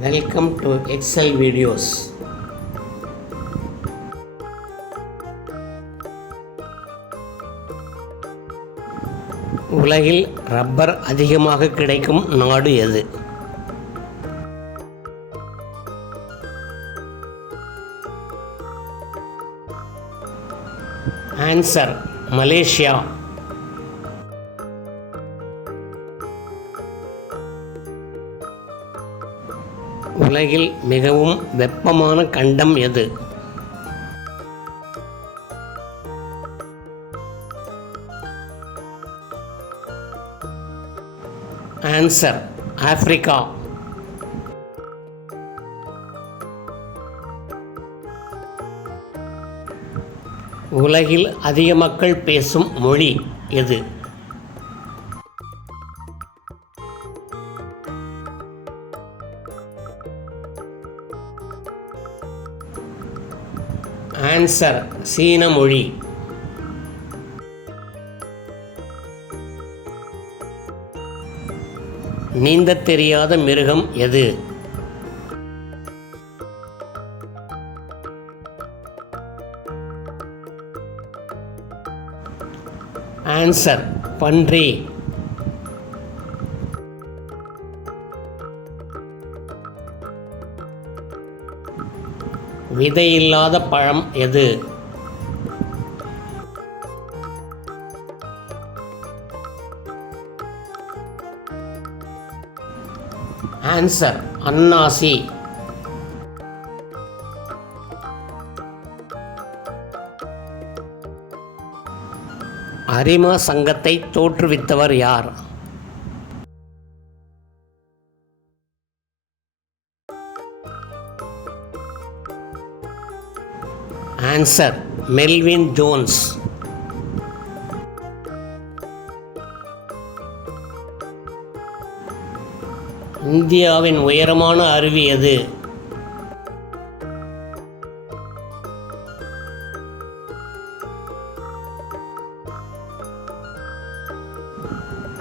Welcome to Excel videos. உலகில் rubber அதிகமாக கிடைக்கும் நாடு எது? Answer Malaysia. உலகில் மிகவும் வெப்பமான கண்டம் எது? Answer Africa. உலகில் அதிக மக்கள் பேசும் மொழி எது? ஆன்சர் சீன மொழி. நீந்தத் தெரியாத மிருகம் எது? ஆன்சர் பன்றி. விதையில்லாத பழம் எது? ஆன்சர் அன்னாசி. அரிமா சங்கத்தை தோற்றுவித்தவர் யார்? Answer Melvin Jones. இந்தியாவின் உயரமான அருவி எது?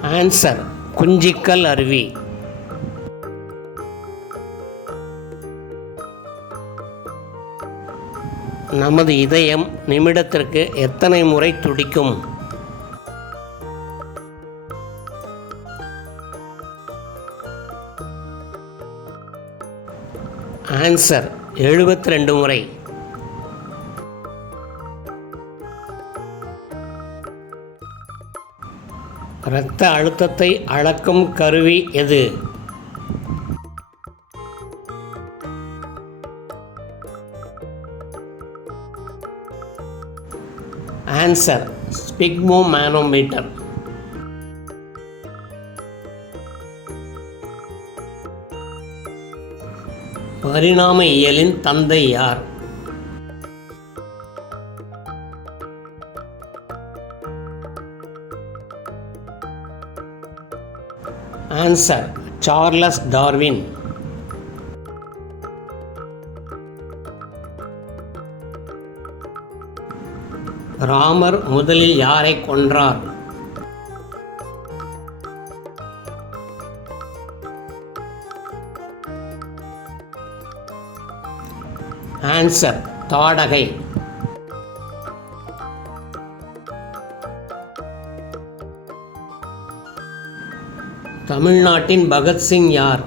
ஆன்சர் குஞ்சிக்கல் அருவி. நமது இதயம் நிமிடத்திற்கு எத்தனை முறை துடிக்கும்? ஆன்சர் 72 முறை. இரத்த அழுத்தத்தை அளக்கும் கருவி எது? Answer sphygmomanometer. பரிணாம இயலின் தந்தை யார்? Answer Charles Darwin. ராமர் முதலில் யாரை கொன்றார்? ஆன்சர் தாடகை. தமிழ்நாட்டின் பகத்சிங் யார்?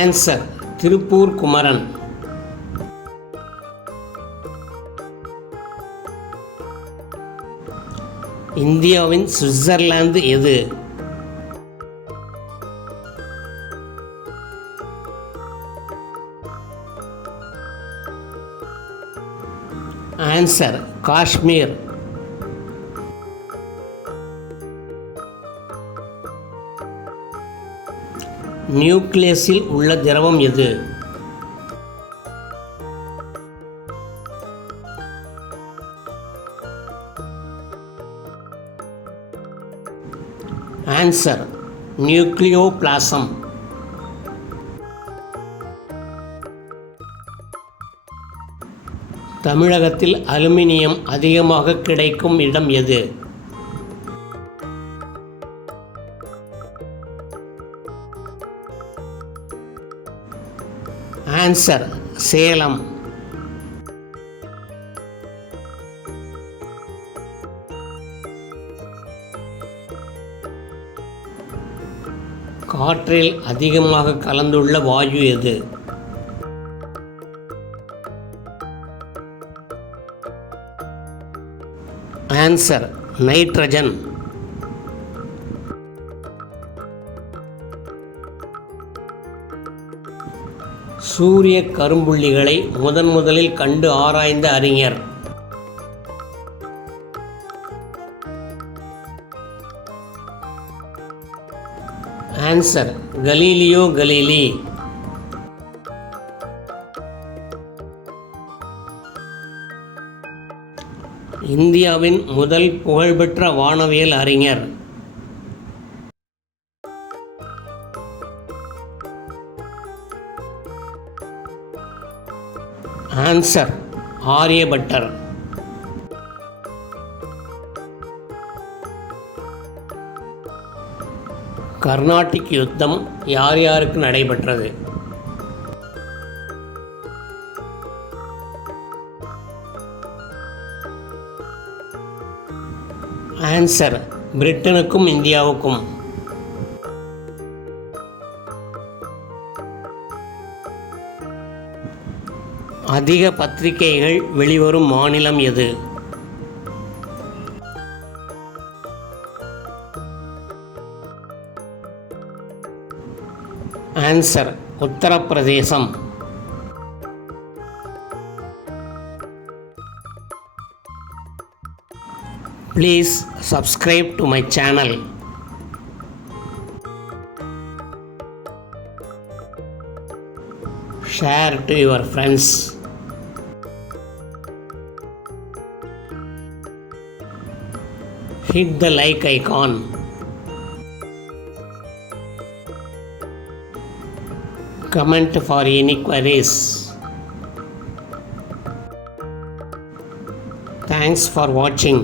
ஆன்சர் திருப்பூர் குமரன். இந்தியாவின் சுவிட்சர்லாந்து எது? ஆன்சர் காஷ்மீர். நியூக்ளியஸில் உள்ள திரவம் எது? Answer nucleoplasm. தமிழகத்தில் அலுமினியம் அதிகமாக கிடைக்கும் இடம் எது? ஆன்சர் சேலம். காற்றில் அதிகமாக கலந்துள்ள வாயு எது? Answer nitrogen. சூரிய கரும்புள்ளிகளை முதலில் கண்டு ஆராய்ந்த அறிஞர்? Answer Galileo Galilei. இந்தியாவின் முதல் புகழ்பெற்ற வானவியல் அறிஞர்? ஆன்சர் ஆரியபட்டர். கர்நாடிக் யுத்தம் யார் யாருக்கு நடைபெற்றது? ஆன்சர் பிரிட்டனுக்கும் இந்தியாவுக்கும். அதிக பத்திரிகைகள் வெளிவரும் மாநிலம் எது? Answer Uttar Pradesh. Please subscribe to my channel. Share to your friends. Hit the like icon. Comment for any queries. Thanks for watching.